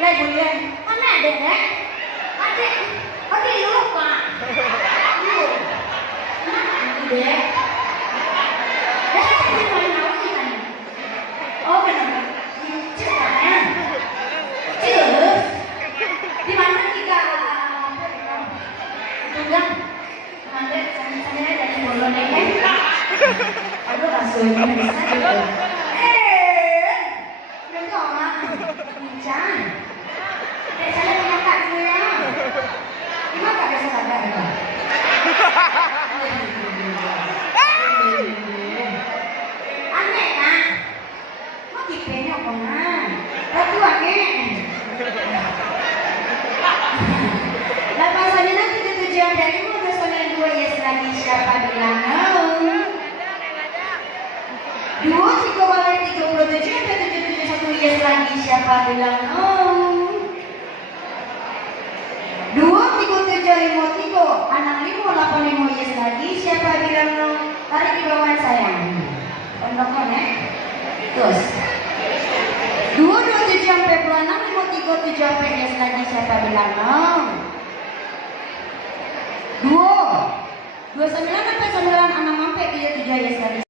Lagu ya. Mana ada deh? Ada. Oke, lupa. Deh. Oh benar. Ceritanya. Terus di mana kita sudah nanti saya dari Bolonegeng. Aduh rasanya bisa gitu. Udah tolak. Bincang. Saya punya kak ya. Gimana kak bisa sadar itu? Aneh kan? Mau dipenyok kan? Tapi aneh. Lapasannya nanti tujuan darimu personel 2 yes lagi siapa bilang no? 2 3 balik 37 sampai 771 yes lagi siapa bilang no? 2 3 7 5 3 6 5 8 5 yes lagi siapa bilang no? Tarik di bawah sayang. Pondoknya ya. Terus 2 27 sampai 26 5 3 7 sampai yes lagi siapa bilang no? 2 29 sampai 96 sampai 37 yes lagi